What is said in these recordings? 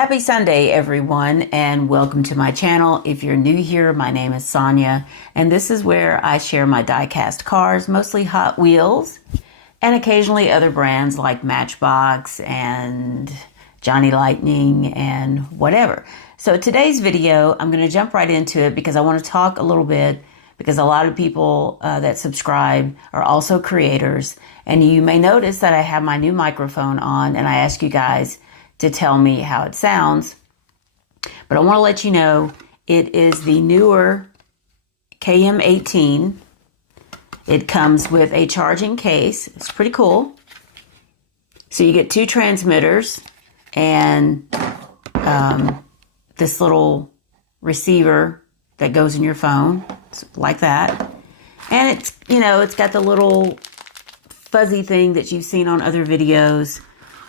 Happy Sunday, everyone, and welcome to my channel. If you're new here, my name is Sonia, and this is where I share my die-cast cars, mostly Hot Wheels, and occasionally other brands like Matchbox and Johnny Lightning and whatever. So today's video, I'm going to jump right into it because I want to talk a little bit because a lot of people that subscribe are also creators, and you may notice that I have my new microphone on, and I ask you guys to tell me how it sounds. But I want to let you know it is the newer KM18. It comes with a charging case. It's pretty cool. So you get two transmitters and this little receiver that goes in your phone, like that. And it's, it's got the little fuzzy thing that you've seen on other videos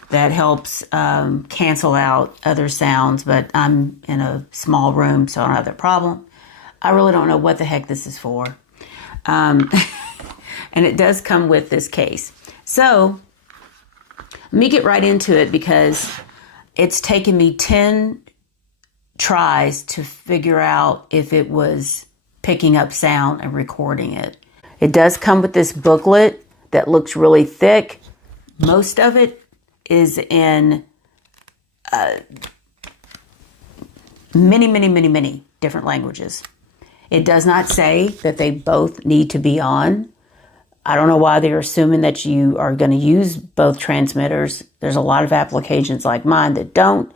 that helps cancel out other sounds, but I'm in a small room, so I don't have that problem. I really don't know what the heck this is for. And it does come with this case. So let me get right into it because it's taken me 10 tries to figure out if it was picking up sound and recording it. It does come with this booklet that looks really thick. Most of it is in many different languages. It does not say that they both need to be on. I don't know why they're assuming that you are going to use both transmitters. There's a lot of applications like mine that don't.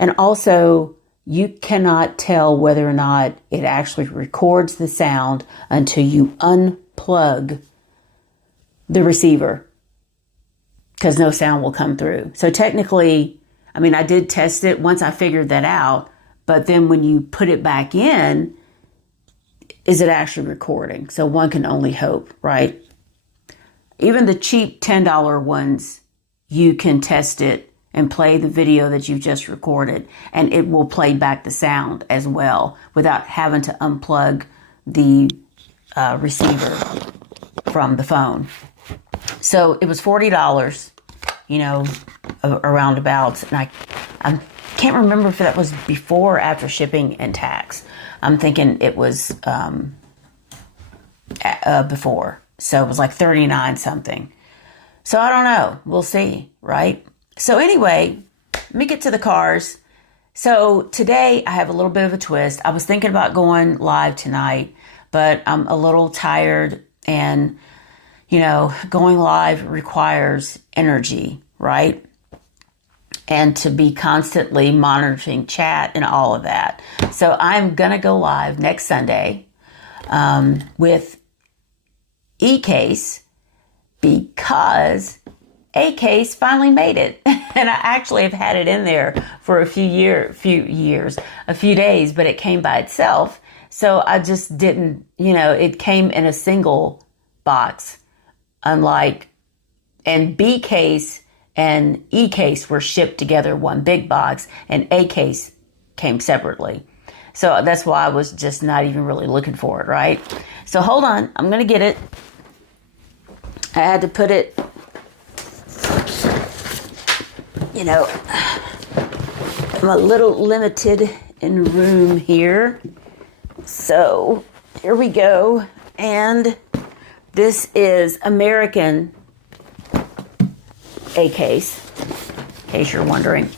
And also, you cannot tell whether or not it actually records the sound until you unplug the receiver, because no sound will come through. So technically, I did test it once I figured that out, but then when you put it back in, is it actually recording? So one can only hope, right? Even the cheap $10 ones, you can test it and play the video that you've just recorded, and it will play back the sound as well without having to unplug the receiver from the phone. So it was $40, around about, and I can't remember if that was before or after shipping and tax. I'm thinking it was before. So it was like 39 something. So I don't know. We'll see, right? So anyway, let me get to the cars. So today I have a little bit of a twist. I was thinking about going live tonight, but I'm a little tired, and going live requires energy, right? And to be constantly monitoring chat and all of that. So I'm going to go live next Sunday with eCase because A-Case finally made it. And I actually have had it in there for a few days, but it came by itself. So I just didn't, it came in a single box. Unlike, and B-Case and E-Case were shipped together, one big box, and A-Case came separately. So that's why I was just not even really looking for it, right? So hold on, I'm going to get it. I had to put it, I'm a little limited in room here. So here we go. And this is American A-Case, in case you're wondering.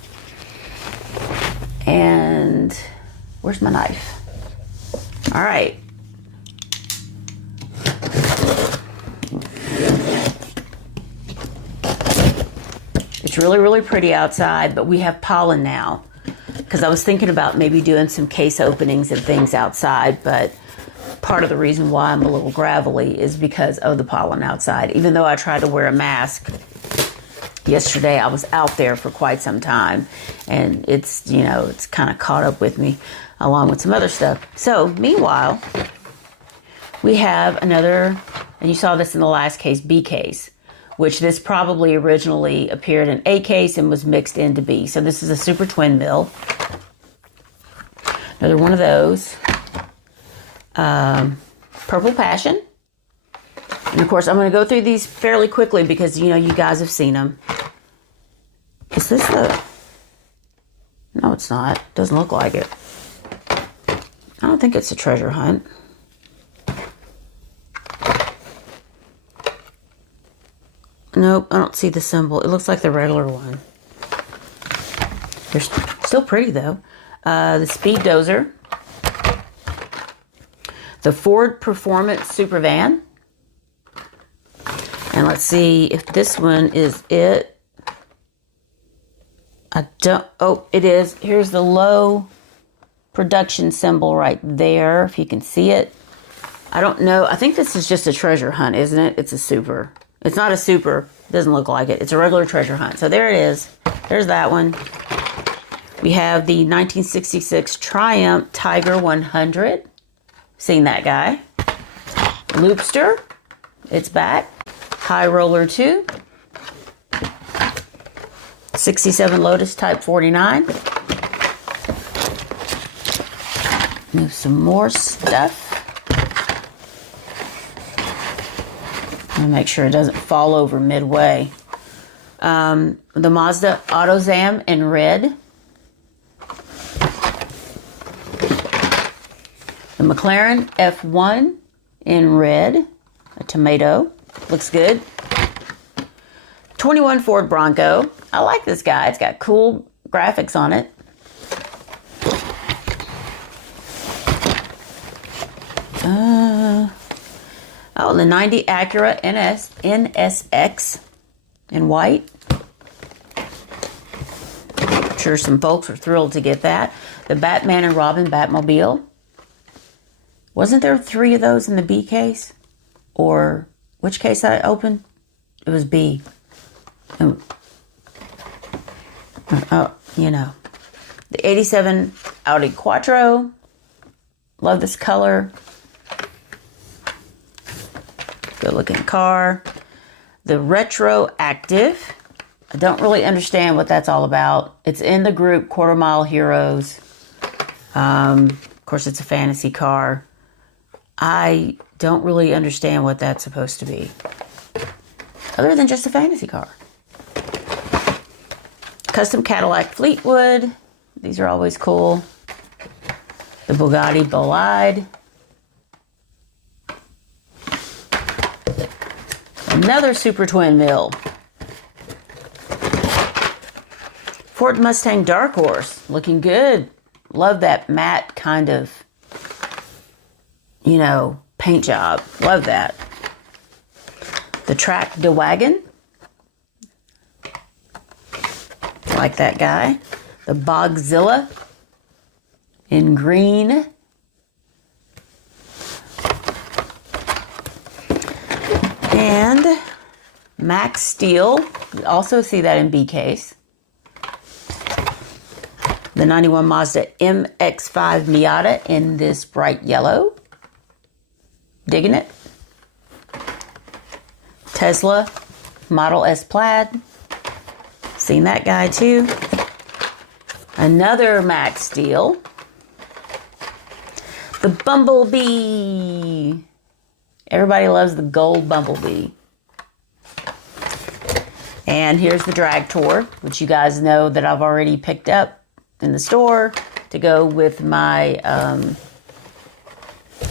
And where's my knife? All right. It's really pretty outside, but we have pollen now. Because I was thinking about maybe doing some case openings and things outside, but part of the reason why I'm a little gravelly is because of the pollen outside. Even though I tried to wear a mask yesterday, I was out there for quite some time, and it's kind of caught up with me along with some other stuff. So meanwhile, we have another, and you saw this in the last case, B-Case, which this probably originally appeared in A-Case and was mixed into B. So this is a super twin mill. Another one of those. Purple Passion. And of course, I'm going to go through these fairly quickly because, you guys have seen them. Is this the... No, No, it's not. Doesn't look like it. I don't think it's a treasure hunt. Nope, I don't see the symbol. It looks like the regular one. They're still pretty though. The Speed Dozer. The Ford Performance Super Van. And let's see if this one is it. Oh, it is. Here's the low production symbol right there, if you can see it. I don't know. I think this is just a treasure hunt, isn't it? It's a super. It's not a super. It doesn't look like it. It's a regular treasure hunt. So there it is. There's that one. We have the 1966 Triumph Tiger 100. Seen that guy. Loopster. It's back. High Roller 2. 67 Lotus Type 49. Move some more stuff. I'll make sure it doesn't fall over midway. The Mazda AutoZam in red. The McLaren F1 in red. A tomato. Looks good. 21 Ford Bronco. I like this guy. It's got cool graphics on it. Oh, the 90 Acura NSX in white. I'm sure some folks are thrilled to get that. The Batman and Robin Batmobile. Wasn't there 3 of those in the B case? Or which case I opened? It was B. Oh, you know. The 87 Audi Quattro. Love this color. Good looking car. The Retroactive. I don't really understand what that's all about. It's in the group Quarter Mile Heroes. Of course, it's a fantasy car. I don't really understand what that's supposed to be. Other than just a fantasy car. Custom Cadillac Fleetwood. These are always cool. The Bugatti Bolide. Another Super Twin Mill. Ford Mustang Dark Horse. Looking good. Love that matte kind of, you know, paint job. Love that. The Track DeWagon. Like that guy. The Bogzilla in green. And Max Steel. You also see that in B case. The 91 Mazda MX-5 Miata in this bright yellow. Digging it. Tesla Model S Plaid. Seen that guy too. Another Max Steel. The Bumblebee. Everybody loves the gold Bumblebee. And here's the Drag Tour, which you guys know that I've already picked up in the store to go with my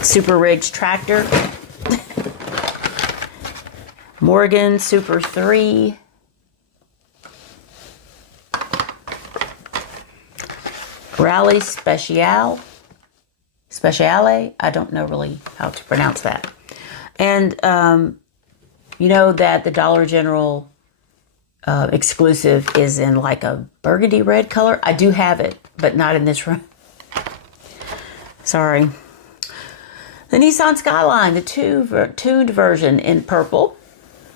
Super Rigged tractor. Morgan Super 3. Rally Speciale. I don't know really how to pronounce that. And you know that the Dollar General exclusive is in like a burgundy red color. I do have it, but not in this room. Sorry. The Nissan Skyline, the tuned version in purple.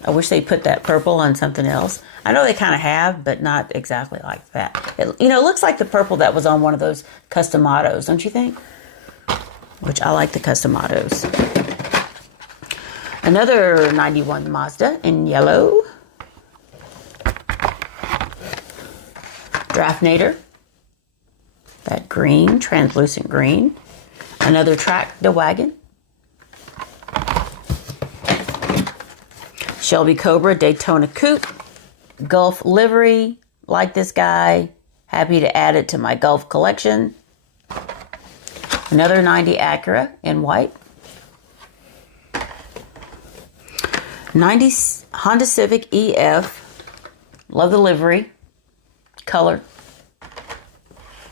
I wish they put that purple on something else. I know they kind of have, but not exactly like that. It looks like the purple that was on one of those custom autos, don't you think? Which I like the custom autos. Another 91 Mazda in yellow. Draftnator. That green, translucent green. Another Track DeWagon. Shelby Cobra Daytona Coupe. Gulf livery. Like this guy. Happy to add it to my Gulf collection. Another 90 Acura in white. 90 Honda Civic EF. Love the livery. Color.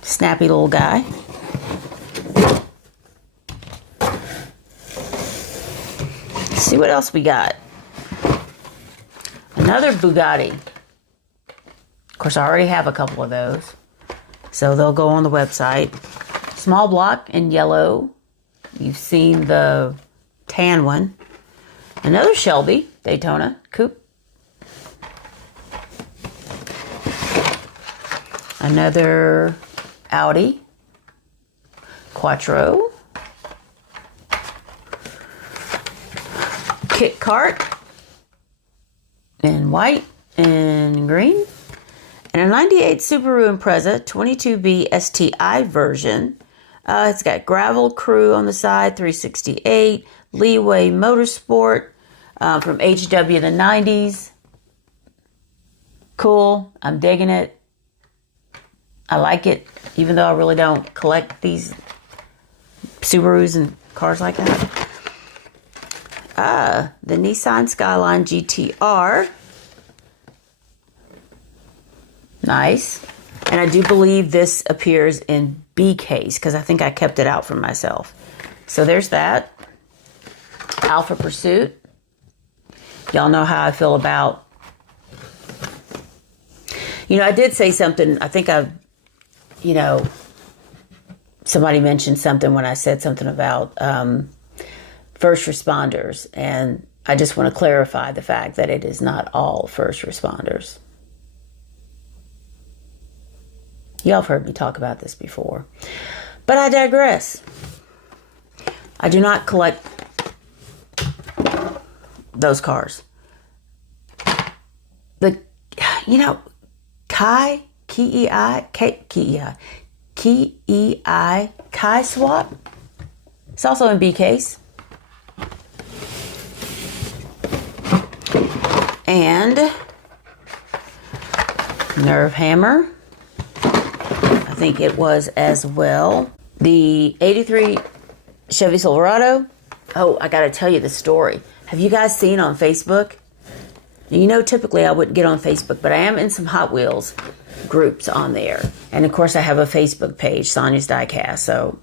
Snappy little guy. Let's see what else we got. Another Bugatti. Of course, I already have a couple of those. So they'll go on the website. Small block in yellow. You've seen the tan one. Another Shelby Daytona coupe. Another Audi Quattro. Kit Kart in white and green. And a 98 Subaru Impreza 22B STI version. It's got Gravel Crew on the side, 368, Leeway Motorsport from HW the 90s. Cool. I'm digging it. I like it, even though I really don't collect these Subarus and cars like that. The Nissan Skyline GTR. Nice. And I do believe this appears in B case because I think I kept it out for myself. So there's that. Alpha Pursuit. Y'all know how I feel about... I did say something. I think somebody mentioned something when I said something about first responders. And I just want to clarify the fact that it is not all first responders. Y'all have heard me talk about this before. But I digress. I do not collect those cars. The, Kai Swap. It's also in B case. And Nerve Hammer. I think it was as well. The 83 Chevy Silverado. Oh, I got to tell you the story. Have you guys seen on Facebook? Typically I wouldn't get on Facebook, but I am in some Hot Wheels groups on there. And of course I have a Facebook page, Sonya's Diecast. So,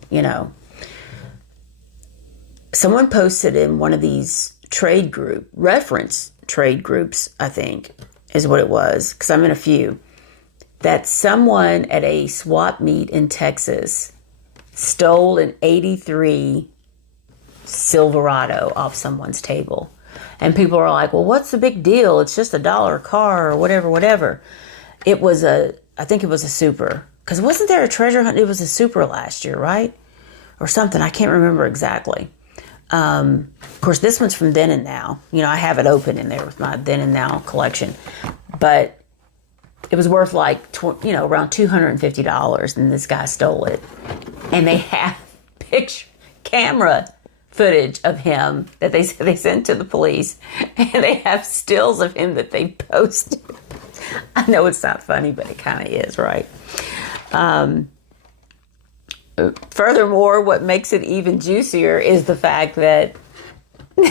someone posted in one of these reference trade groups, I think is what it was, because I'm in a few, that someone at a swap meet in Texas stole an 83 Silverado off someone's table. And people are like, well, what's the big deal? It's just $1 a car or whatever. I think it was a Super. Because wasn't there a treasure hunt? It was a Super last year, right? Or something. I can't remember exactly. Of course, this one's from Then and Now. I have it open in there with my Then and Now collection. But it was worth like, around $250, and this guy stole it. And they have camera footage of him that they sent to the police, and they have stills of him that they posted. I know it's not funny, but it kind of is, right? Furthermore, what makes it even juicier is the fact that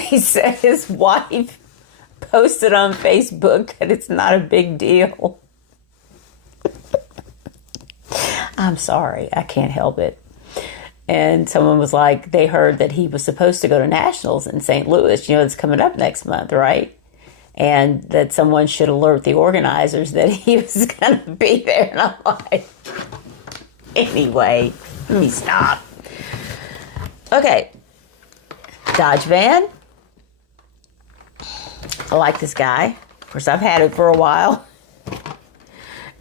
he said his wife posted on Facebook that it's not a big deal. I'm sorry, I can't help it. And someone was like, they heard that he was supposed to go to Nationals in St. Louis, it's coming up next month, right? And that someone should alert the organizers that he was going to be there. And I'm like, anyway, let me stop. Okay, Dodge van. I like this guy. Of course, I've had it for a while.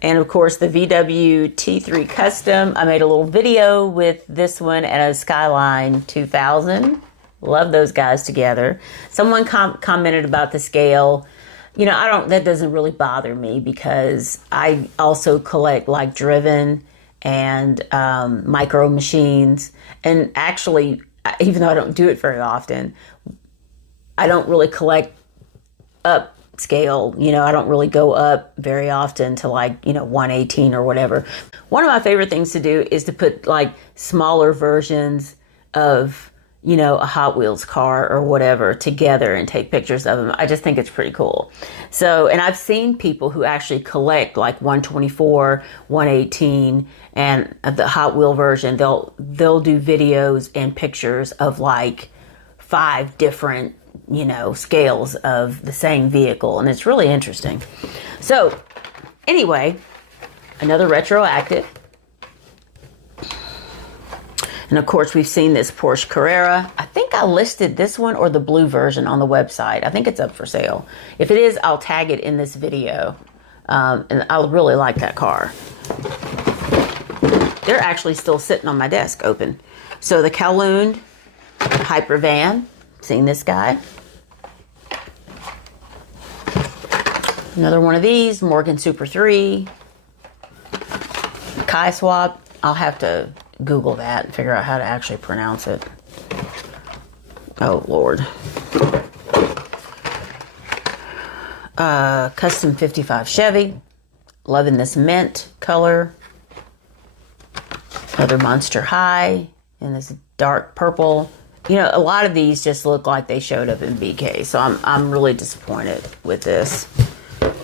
And of course, the VW T3 Custom. I made a little video with this one and a Skyline 2000. Love those guys together. Someone commented about the scale. That doesn't really bother me because I also collect like Driven and Micro Machines. And actually, even though I don't do it very often, I don't really collect up scale. You know, I don't really go up very often to like, you know, 1/18 or whatever. One of my favorite things to do is to put like smaller versions of, you know, a Hot Wheels car or whatever together and take pictures of them. I just think it's pretty cool. So, and I've seen people who actually collect like 1/24, 1/18, and the Hot Wheel version. They'll do videos and pictures of like 5 different, you know, scales of the same vehicle, and it's really interesting. So, anyway, another retroactive. And of course, we've seen this Porsche Carrera. I think I listed this one or the blue version on the website. I think it's up for sale. If it is, I'll tag it in this video. And I really like that car. They're actually still sitting on my desk open. So the Kowloon Hyper Van. Seen this guy. Another one of these, Morgan Super 3. Kai Swap. I'll have to Google that and figure out how to actually pronounce it. Oh, Lord. Custom 55 Chevy. Loving this mint color. Another Monster High in this dark purple. You know, a lot of these just look like they showed up in BK, so I'm really disappointed with this.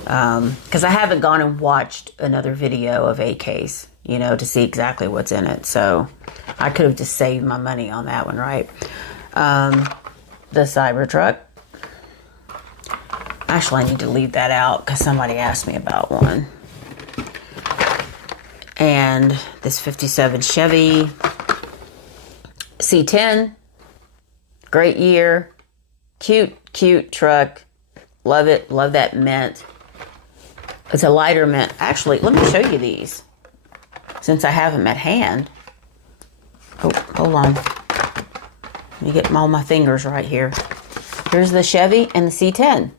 Because I haven't gone and watched another video of AKs, you know, to see exactly what's in it. So I could have just saved my money on that one, right? The Cybertruck. Actually, I need to leave that out because somebody asked me about one. And this 57 Chevy C10. Great year. Cute truck. Love it. Love that mint. It's a lighter mint. Actually, let me show you these, since I have them at hand. Oh, hold on. Let me get all my fingers right here. Here's the Chevy and the C10.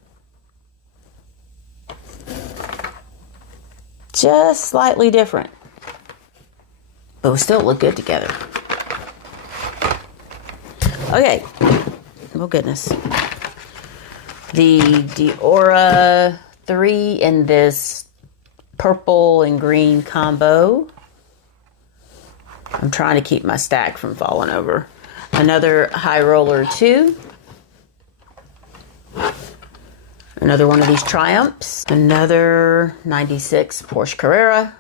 Just slightly different, but we still look good together. Okay. Oh, goodness. The Diora 3 in this purple and green combo. I'm trying to keep my stack from falling over. Another High Roller 2. Another one of these Triumphs. Another 96 Porsche Carrera.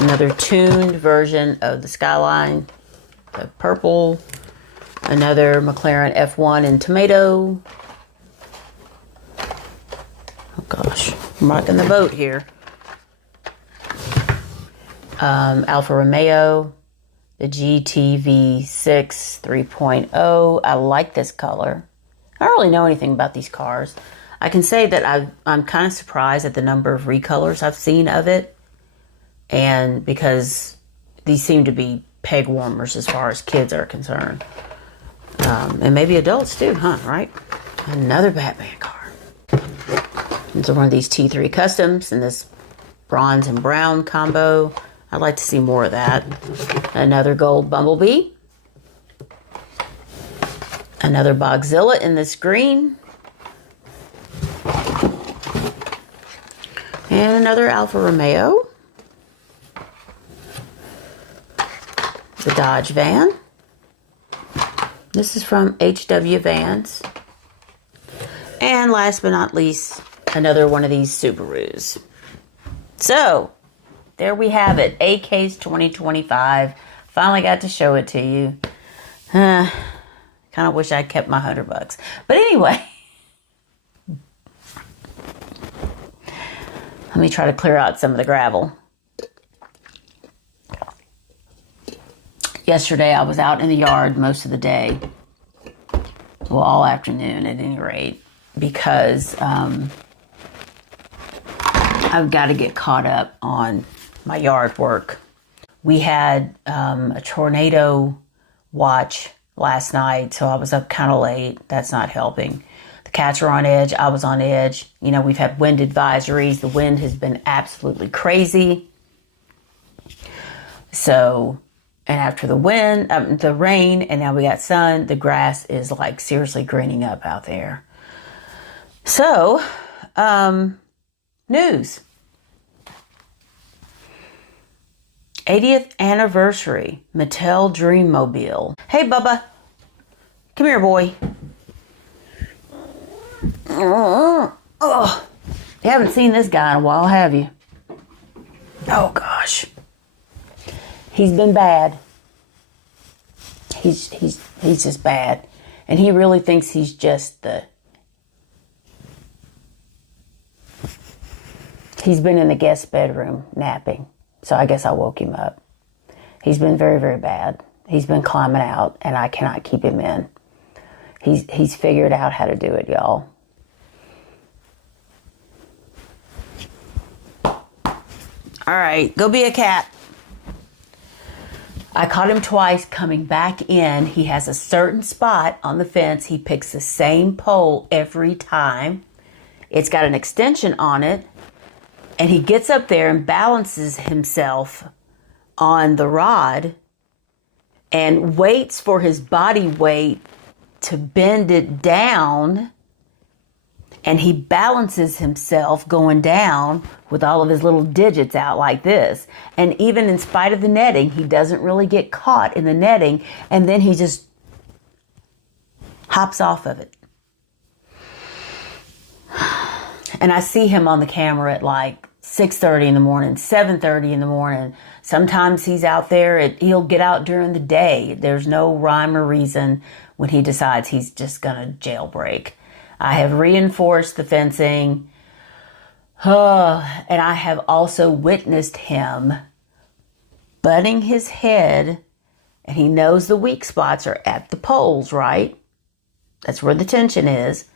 Another tuned version of the Skyline, the purple. Another McLaren F1 in tomato. Oh gosh, I'm rocking the boat here. Alfa Romeo, the GTV6 3.0. I like this color. I don't really know anything about these cars. I can say that I'm kind of surprised at the number of recolors I've seen of it. And because these seem to be peg warmers as far as kids are concerned. And maybe adults too, huh? Right? Another Batman car. These are one of these T3 Customs in this bronze and brown combo. I'd like to see more of that. Another gold Bumblebee. Another Bogzilla in this green. And another Alfa Romeo. The Dodge van. This is from HW Vans. And last but not least, another one of these Subarus. So, there we have it. AK's 2025. Finally got to show it to you. Kind of wish I'd kept my $100. But anyway. Let me try to clear out some of the gravel. Yesterday, I was out in the yard most of the day. Well, all afternoon at any rate. Because I've got to get caught up on my yard work. We had a tornado watch last night, so I was up kind of late. That's not helping. The cats are on edge. I was on edge. You know, we've had wind advisories. The wind has been absolutely crazy. So And after the wind, the rain, and now we got sun, the grass is like seriously greening up out there. So, news. 80th anniversary, Mattel Dreammobile. Hey, Bubba. Come here, boy. Oh, you haven't seen this guy in a while, have you? Oh, gosh. He's been bad. He's just bad. And he really thinks he's just he's been in the guest bedroom napping. So I guess I woke him up. He's been very, very bad. He's been climbing out, and I cannot keep him in. He's figured out how to do it, y'all. All right, go be a cat. I caught him twice coming back in. He has a certain spot on the fence. He picks the same pole every time. It's got an extension on it. And he gets up there and balances himself on the rod and waits for his body weight to bend it down. And he balances himself going down with all of his little digits out like this. And even in spite of the netting, he doesn't really get caught in the netting. And then he just hops off of it. And I see him on the camera at like 6:30 in the morning, 7:30 in the morning. Sometimes he's out there, he'll get out during the day. There's no rhyme or reason when he decides he's just going to jailbreak. I have reinforced the fencing. And I have also witnessed him butting his head, and he knows the weak spots are at the poles, right? That's where the tension is.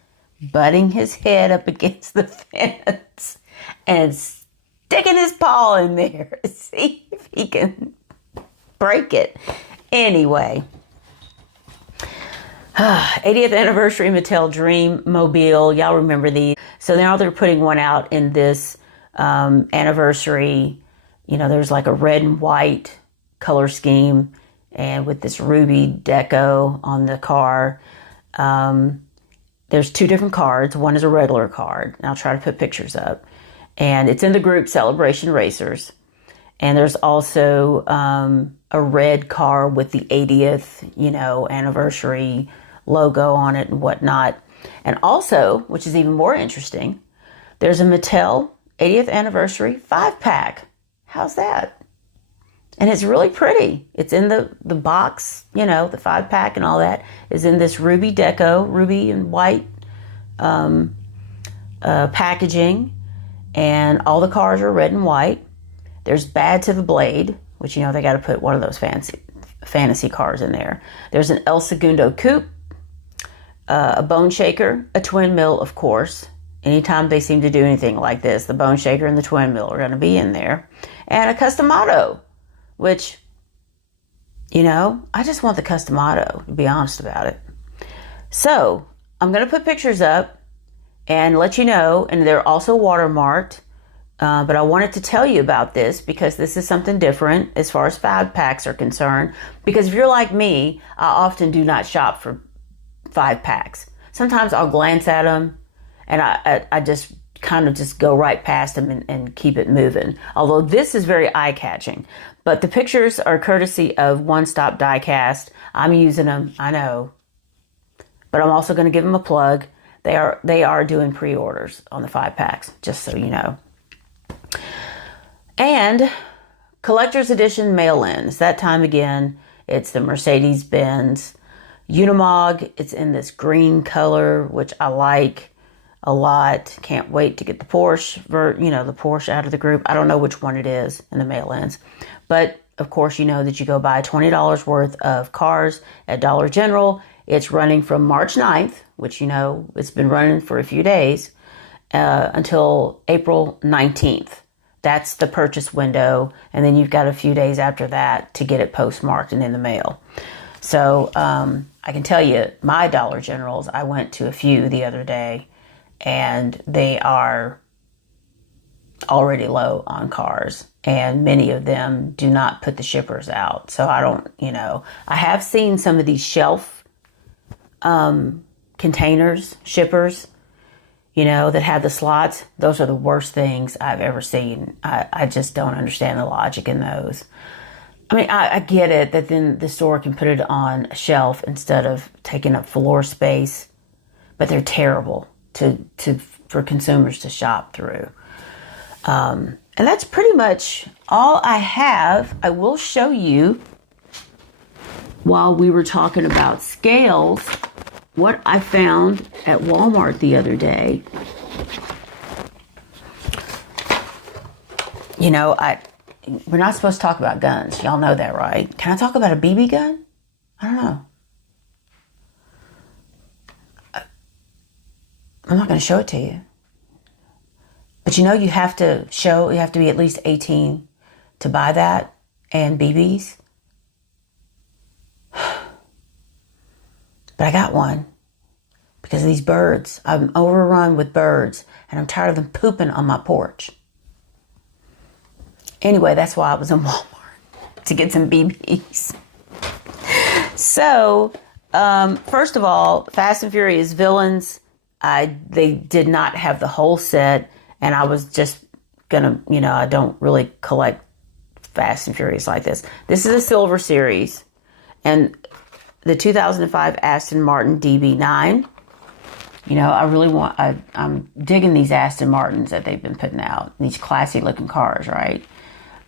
Butting his head up against the fence and sticking his paw in there to see if he can break it. Anyway, 80th anniversary Mattel Dreammobile. Y'all remember these. So now they're putting one out in this anniversary. You know, there's like a red and white color scheme and with this ruby deco on the car. There's two different cards. One is a regular card, and I'll try to put pictures up. And it's in the group Celebration Racers. And there's also a red car with the 80th, anniversary logo on it and whatnot. And also, which is even more interesting, there's a Mattel 80th anniversary 5-pack. How's that? And it's really pretty. It's in the box, the 5-pack and all that is in this ruby deco, ruby and white packaging. And all the cars are red and white. There's Bad to the Blade, which, they got to put one of those fantasy cars in there. There's an El Segundo Coupe, a Bone Shaker, a Twin Mill, of course. Anytime they seem to do anything like this, the Bone Shaker and the Twin Mill are going to be in there. And a Custom Auto, which, I just want the Custom Auto, to be honest about it. So, I'm going to put pictures up and let you know, and they're also watermarked. But I wanted to tell you about this because this is something different as far as 5-packs are concerned. Because if you're like me, I often do not shop for 5-packs. Sometimes I'll glance at them and I just kind of just go right past them and keep it moving. Although this is very eye-catching. But the pictures are courtesy of One Stop Diecast. I'm using them, I know. But I'm also going to give them a plug. They are doing pre-orders on the 5-packs, just so you know. And collector's edition mail-ins. That time again, it's the Mercedes-Benz Unimog. It's in this green color, which I like a lot. Can't wait to get the Porsche, the Porsche out of the group. I don't know which one it is in the mail-ins. But, of course, you know that you go buy $20 worth of cars at Dollar General. It's running from March 9th, which, it's been running for a few days, until April 19th. That's the purchase window. And then you've got a few days after that to get it postmarked and in the mail. So I can tell you, my Dollar Generals, I went to a few the other day, and they are already low on cars, and many of them do not put the shippers out. So I don't, I have seen some of these shelf containers, shippers, that have the slots. Those are the worst things I've ever seen. I just don't understand the logic in those. I mean, I get it that then the store can put it on a shelf instead of taking up floor space, but they're terrible for consumers to shop through. And that's pretty much all I have. I will show you, while we were talking about scales, what I found at Walmart the other day. We're not supposed to talk about guns. Y'all know that, right? Can I talk about a BB gun? I don't know. I'm not going to show it to you. But you have to be at least 18 to buy that and BBs. But I got one because of these birds. I'm overrun with birds and I'm tired of them pooping on my porch. Anyway, that's why I was in Walmart, to get some BBs. So, first of all, Fast and Furious Villains, they did not have the whole set, and I was just gonna, I don't really collect Fast and Furious like this. This is a silver series, and the 2005 Aston Martin DB9. I'm digging these Aston Martins that they've been putting out, these classy looking cars, right?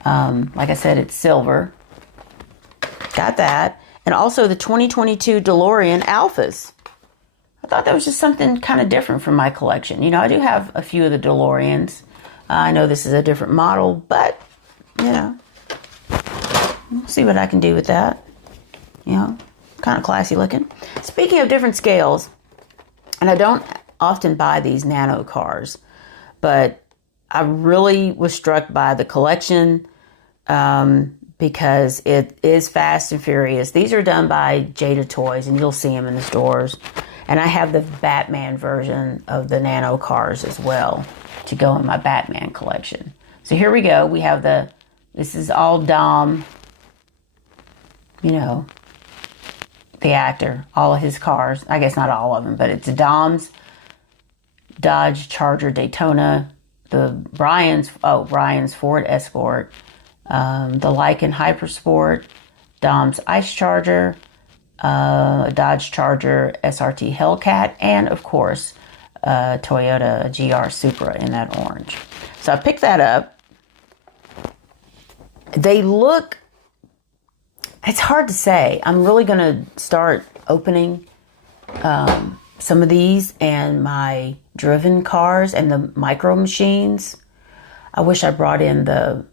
Like I said, it's silver. Got that. And also the 2022 DeLorean Alphas. I thought that was just something kind of different from my collection. I do have a few of the DeLoreans. I know this is a different model, but, we'll see what I can do with that. Kind of classy looking. Speaking of different scales, and I don't often buy these Nano cars, but I really was struck by the collection because it is Fast and Furious. These are done by Jada Toys, and you'll see them in the stores. And I have the Batman version of the Nano cars as well to go in my Batman collection. So here we go. We have this is all Dom, the actor, all of his cars. I guess not all of them, but it's Dom's Dodge Charger Daytona, Brian's Ford Escort, the Lycan Hypersport, Dom's Ice Charger, Dodge Charger SRT Hellcat, and of course, Toyota GR Supra in that orange. So I picked that up. They look, it's hard to say. I'm really going to start opening some of these and my driven cars and the micro machines. I wish I brought in the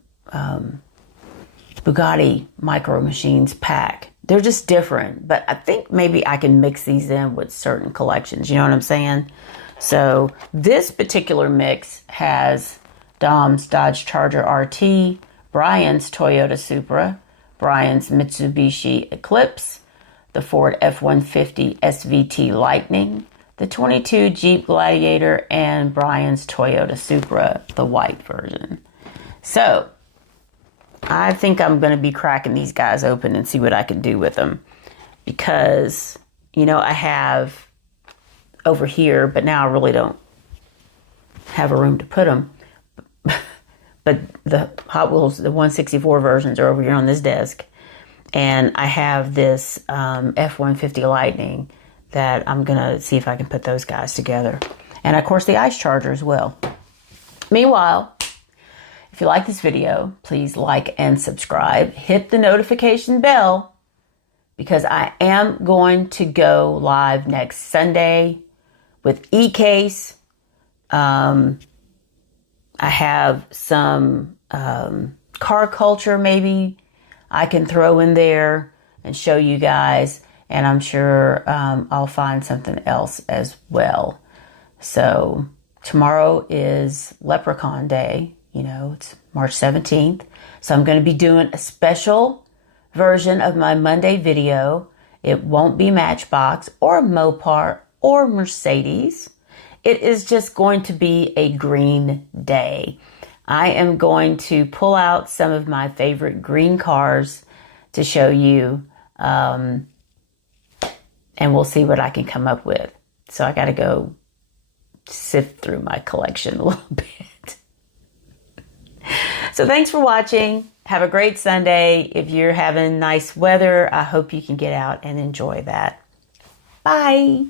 Bugatti micro machines pack. They're just different, but I think maybe I can mix these in with certain collections. You know what I'm saying? So this particular mix has Dom's Dodge Charger RT, Brian's Toyota Supra, Brian's Mitsubishi Eclipse, the Ford F-150 SVT Lightning, the 22 Jeep Gladiator, and Brian's Toyota Supra, the white version. So I think I'm going to be cracking these guys open and see what I can do with them. Because, I have over here, but now I really don't have a room to put them. But the Hot Wheels, the 164 versions are over here on this desk. And I have this F-150 Lightning that I'm going to see if I can put those guys together. And, of course, the Ice Charger as well. Meanwhile, if you like this video, please like and subscribe. Hit the notification bell because I am going to go live next Sunday with E-Case. I have some car culture maybe I can throw in there and show you guys. And I'm sure I'll find something else as well. So tomorrow is Leprechaun Day. It's March 17th. So I'm going to be doing a special version of my Monday video. It won't be Matchbox or Mopar or Mercedes. It is just going to be a green day. I am going to pull out some of my favorite green cars to show you, and we'll see what I can come up with. So I got to go sift through my collection a little bit. So thanks for watching. Have a great Sunday. If you're having nice weather, I hope you can get out and enjoy that. Bye.